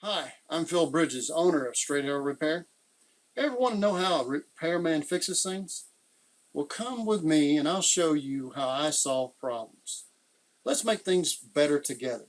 Hi, I'm Phil Bridges, owner of Straight Arrow Repair. Ever want to know how a repairman fixes things? Well, come with me and I'll show you how I solve problems. Let's make things better together.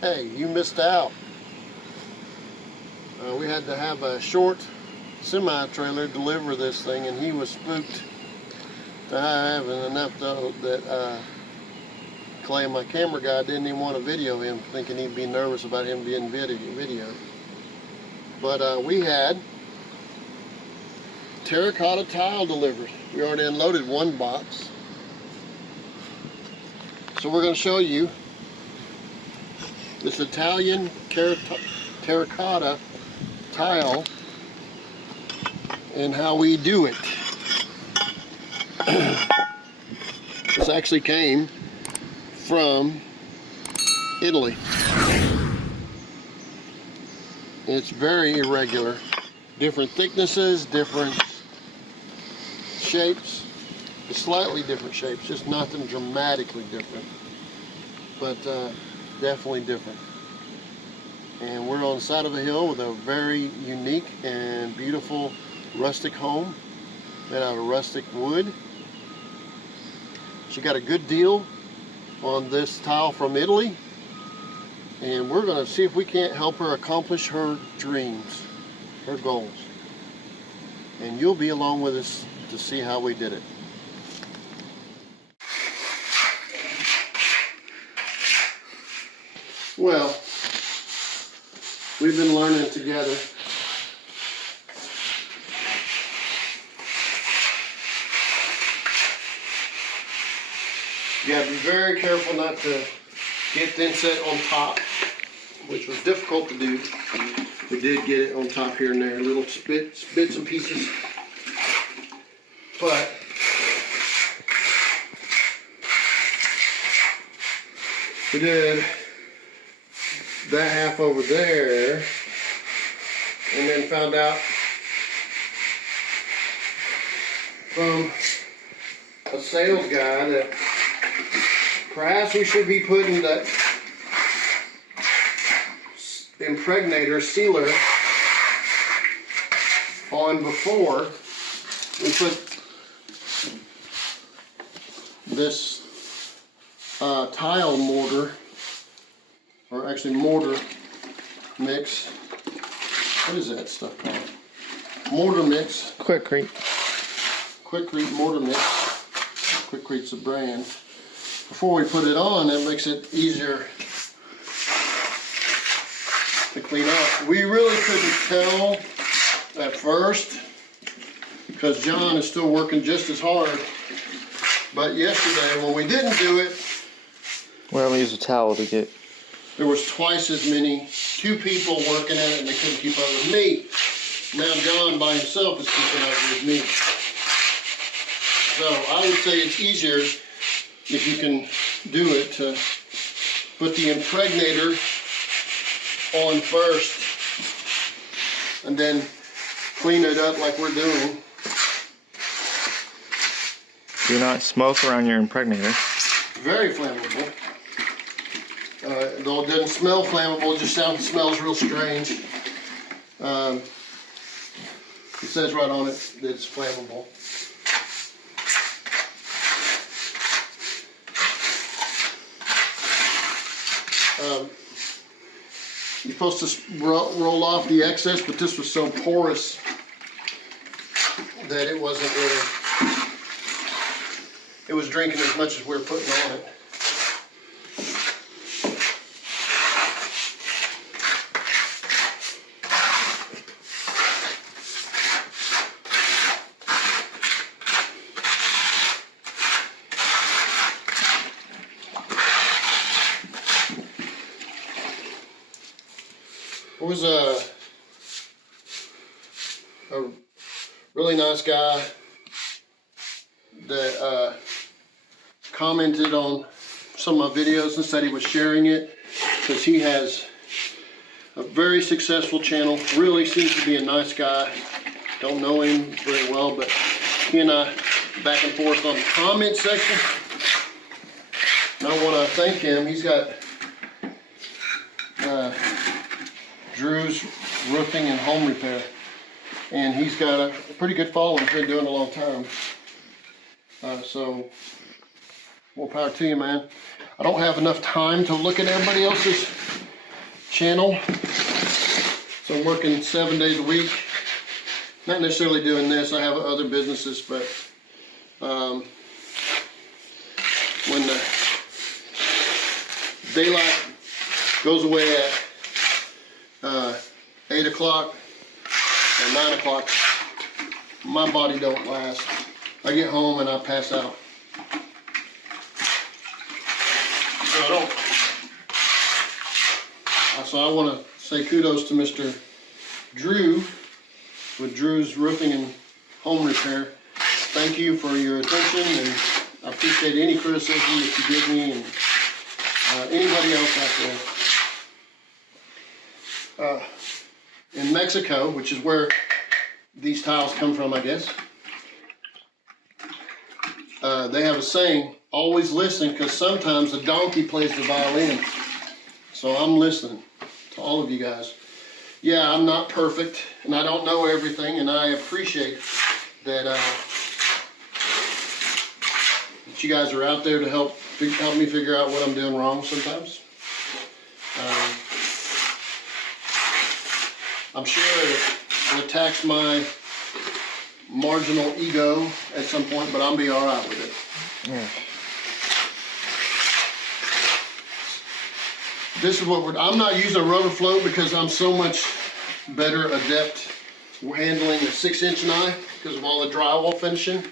Hey, you missed out. We had to have a short semi-trailer deliver this thing, and he was spooked to having enough though that Clay, my camera guy, didn't even want to video him, thinking he'd be nervous about him being videoed. But we had terracotta tile delivered. We already unloaded one box. So we're going to show you this Italian terracotta tile and how we do it. This actually came from Italy. It's very irregular. Different thicknesses, different shapes, slightly different shapes, just nothing dramatically different, but definitely different. And we're on the side of a hill with a very unique and beautiful rustic home made out of rustic wood. She got a good deal on this tile from Italy, and we're going to see if we can't help her accomplish her dreams, her goals. And you'll be along with us to see how we did it. Well, we've been learning together. You gotta be very careful not to get the inset on top, which was difficult to do. We did get it on top here and there, little bits and pieces. But we did that half over there, and then found out from a sales guy that perhaps we should be putting the Impregnator sealer on before we put this tile mortar, or actually mortar mix. What is that stuff called? Mortar mix. Quikrete. Quikrete mortar mix. Quikrate's a brand. Before we put it on, it makes it easier to clean up. We really couldn't tell at first because John is still working just as hard. But yesterday, when we didn't do it, We only use a towel to get. there was twice as many, 2 people working at it, and they couldn't keep up with me. Now John by himself is keeping up with me. So I would say it's easier if you can do it to put the Impregnator on first and then clean it up like we're doing. Do not smoke around your impregnator. Very flammable. Though it doesn't smell flammable, it just smells real strange. It says right on it that it's flammable. You're supposed to roll off the excess, but this was so porous that it wasn't really, it was drinking as much as we were putting on it. There was a really nice guy that commented on some of my videos and said he was sharing it because he has a very successful channel. Really seems to be a nice guy. Don't know him very well, but he and I back and forth on the comment section. And I want to thank him. He's got Drew's Roofing and Home Repair, and he's got a pretty good following. He's been doing it a long time. So more power to you, man. I don't have enough time to look at everybody else's channel, so I'm working 7 days a week. Not necessarily doing this. I have other businesses, but when the daylight goes away at 8 o'clock or 9 o'clock, my body don't last. I get home and I pass out. So I want to say kudos to Mr. Drew with Drew's Roofing and Home Repair. Thank you for your attention, and I appreciate any criticism that you give me, and anybody else out there. In Mexico, which is where these tiles come from, I guess, they have a saying, always listen, because sometimes a donkey plays the violin. So I'm listening to all of you guys. Yeah, I'm not perfect, and I don't know everything, and I appreciate that, that you guys are out there to help me figure out what I'm doing wrong sometimes. I'm sure it attacks my marginal ego at some point, but I'll be all right with it. Yeah. This is what I'm not using a rubber float because I'm so much better adept handling a 6-inch knife because of all the drywall finishing.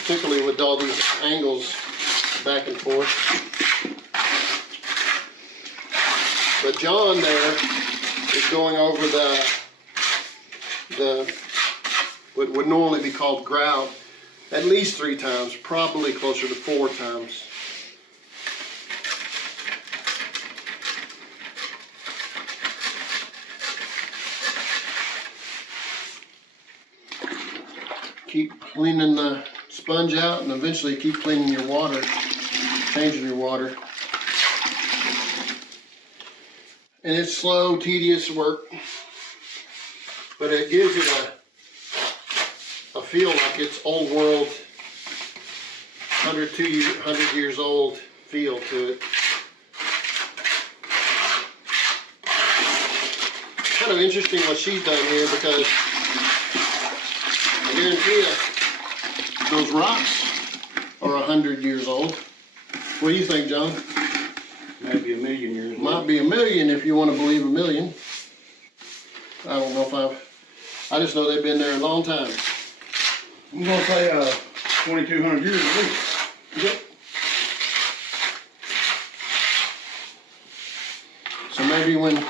Particularly with all these angles back and forth. But John there is going over what would normally be called grout at least 3 times, probably closer to 4 times. Keep cleaning the sponge out, and eventually keep cleaning your water, changing your water. And it's slow, tedious work, but it gives it a feel like it's old world, 100 years old feel to it. Kind of interesting what she's done here, because I guarantee you those rocks are 100 years old. What do you think, John? Might be 1,000,000 years old. Might be 1,000,000 if you want to believe 1,000,000. I don't know if I just know they've been there a long time. I'm gonna say 2,200 years at least. Yep. So maybe when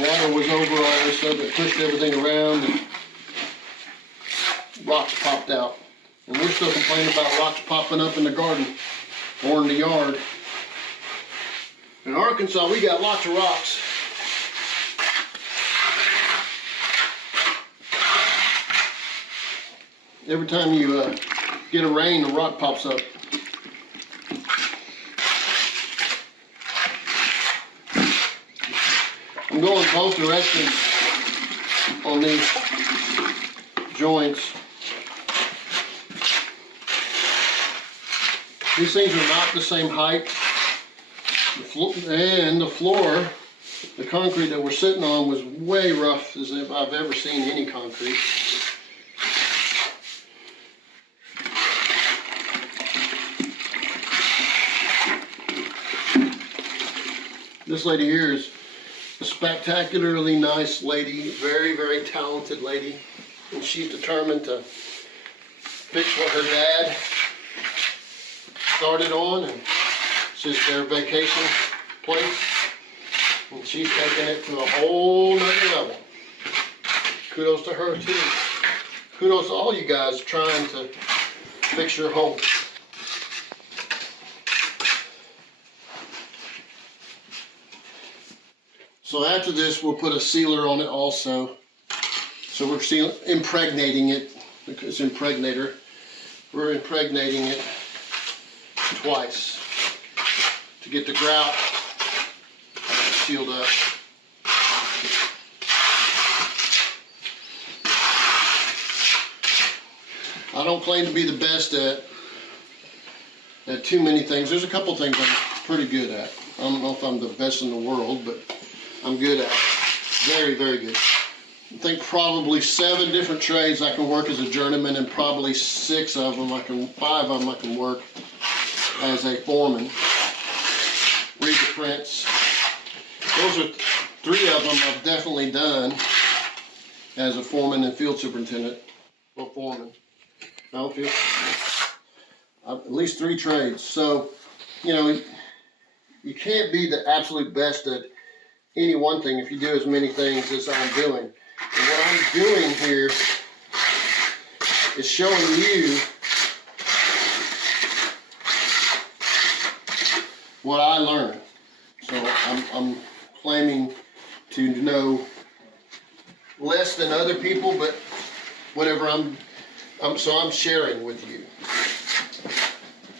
water was over all this stuff, it pushed everything around and rocks popped out. And we're still complaining about rocks popping up in the garden or in the yard. In Arkansas, we got lots of rocks. Every time you get a rain, a rock pops up. I'm going both directions on these joints. These things are not the same height. And the floor, the concrete that we're sitting on, was way rough as if I've ever seen any concrete. This lady here is a spectacularly nice lady, very, very talented lady, and she's determined to fix what her dad started on, and this is their vacation place, and she's taking it to a whole nother level. Kudos to her too. Kudos to all you guys trying to fixture hole. So after this, we'll put a sealer on it also. So we're impregnating it, because Impregnator. We're impregnating it twice to get the grout sealed up. I don't claim to be the best at too many things. There's a couple things I'm pretty good at. I don't know if I'm the best in the world, but I'm good at it. Very, very good. I think probably 7 different trades I can work as a journeyman, and probably 5 of them I can work as a foreman. Read the prints. Those are 3 of them I've definitely done as a foreman and field superintendent. Well, foreman. No, field. At least 3 trades. So, you know, you can't be the absolute best at any one thing if you do as many things as I'm doing. And what I'm doing here is showing you what I learned. So I'm claiming to know less than other people, but whatever I'm sharing with you.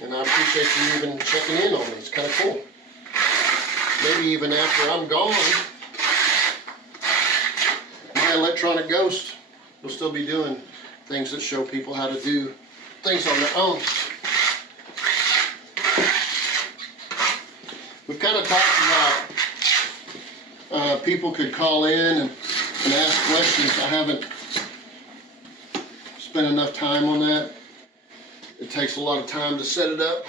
And I appreciate you even checking in on me. It's kind of cool. Maybe even after I'm gone, my electronic ghost will still be doing things that show people how to do things on their own. We've kind of talked about people could call in and ask questions. I haven't spent enough time on that. It takes a lot of time to set it up.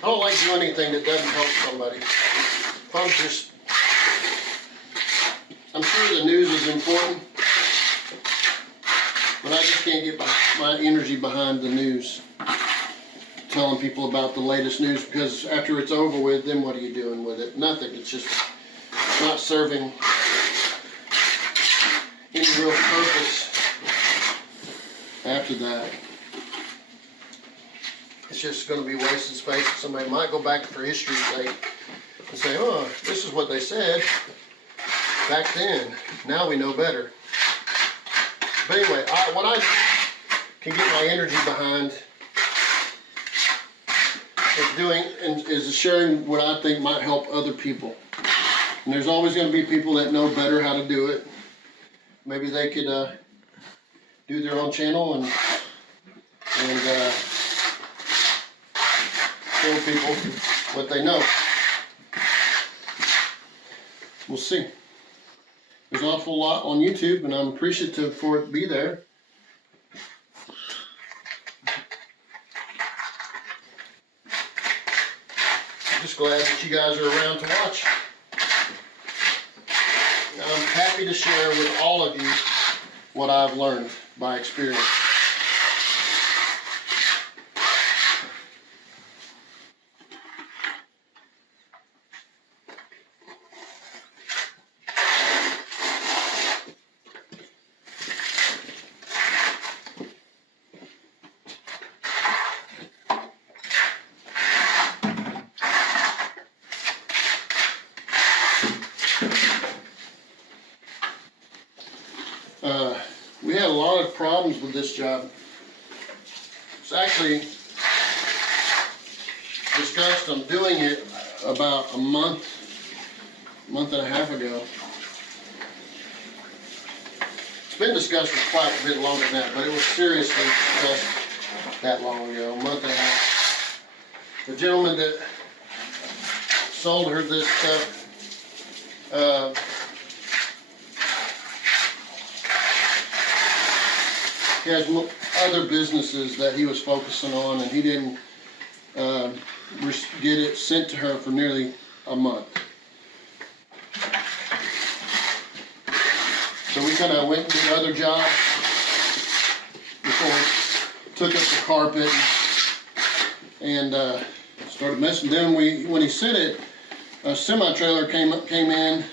I don't like doing anything that doesn't help somebody. I'm sure the news is important, but I just can't get my energy behind the news, telling people about the latest news, because after it's over with, then what are you doing with it? Nothing. It's just not serving any real purpose after that. It's just going to be wasting space. Somebody might go back for history's sake and say, oh, this is what they said back then. Now we know better. But anyway, what I can get my energy behind is sharing what I think might help other people. And there's always going to be people that know better how to do it. Maybe they could do their own channel and show people what they know. We'll see. There's an awful lot on YouTube, and I'm appreciative for it to be there. I'm just glad that you guys are around to watch. I'm happy to share with all of you what I've learned by experience. We had a lot of problems with this job. It's actually discussed. I'm doing it about a month and a half ago. It's been discussed for quite a bit longer than that, but it was seriously discussed that long ago, a month and a half. The gentleman that sold her this stuff, he has other businesses that he was focusing on, and he didn't get it sent to her for nearly a month. So we kind of went and did other jobs before we took up the carpet and started messing. Then when he sent it, a semi-trailer came in,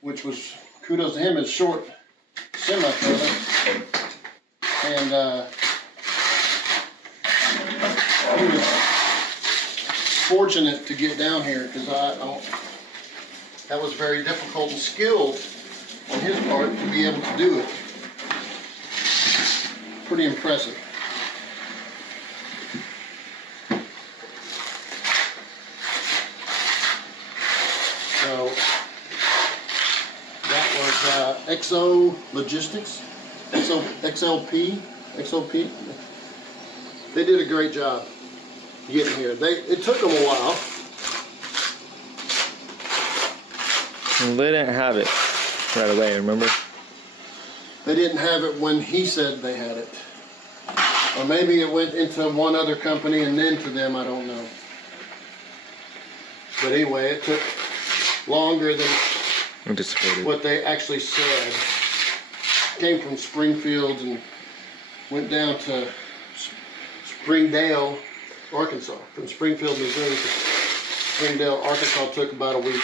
which was kudos to him, it's short semi-trailer, and he was fortunate to get down here because that was very difficult and skilled on his part to be able to do it. Pretty impressive. So that was XO Logistics, XLP. They did a great job getting here. It took them a while. And they didn't have it right away, remember? They didn't have it when he said they had it. Or maybe it went into one other company and then to them, I don't know. But anyway, it took longer than Anticipated. what they actually said. Came from Springfield and went down to Springdale, Arkansas. From Springfield, Missouri to Springdale, Arkansas took about a week,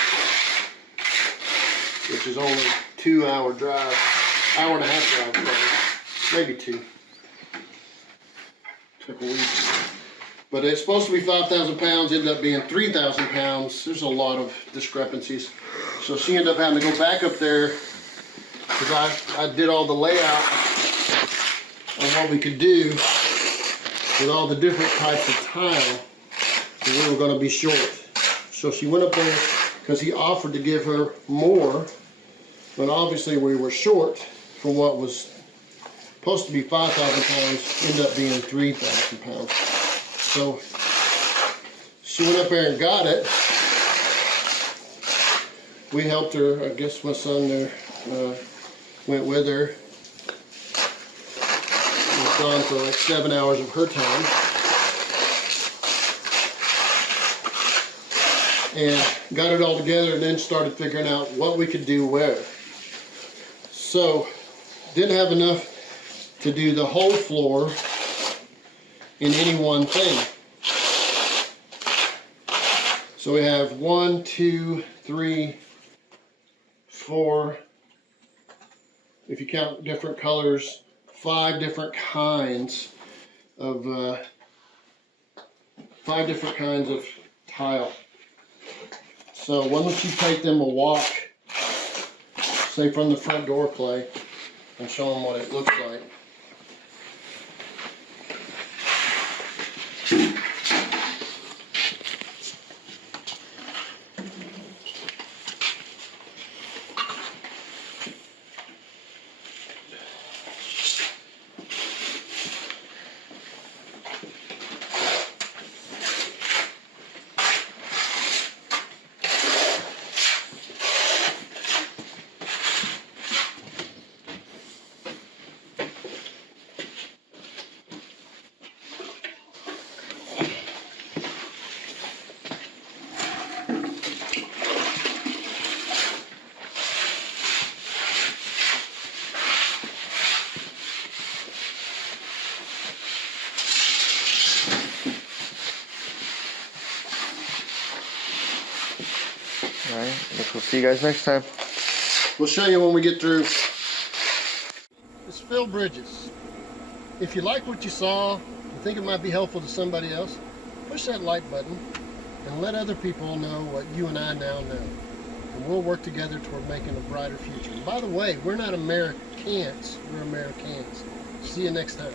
which is only 2-hour drive, hour and a half drive, probably. Maybe 2. Took a week. But it's supposed to be 5,000 pounds, ended up being 3,000 pounds. There's a lot of discrepancies. So she ended up having to go back up there because I did all the layout on what we could do with all the different types of tile. And we were going to be short. So she went up there because he offered to give her more, but obviously we were short for what was supposed to be 5,000 pounds, ended up being 3,000 pounds. So she went up there and got it. We helped her. I guess my son there went with her. Was gone for like 7 hours of her time. And got it all together and then started figuring out what we could do where. So didn't have enough to do the whole floor in any one thing. So we have 1, 2, 3, 4, if you count different colors, 5 different kinds of 5 different kinds of tile. So why don't you take them a walk, say from the front door, Clay, and show them what it looks like. Alright, guess we'll see you guys next time. We'll show you when we get through. It's Phil Bridges. If you like what you saw, you think it might be helpful to somebody else, push that like button and let other people know what you and I now know. And we'll work together toward making a brighter future. And by the way, we're not Americans, we're Americans. See you next time.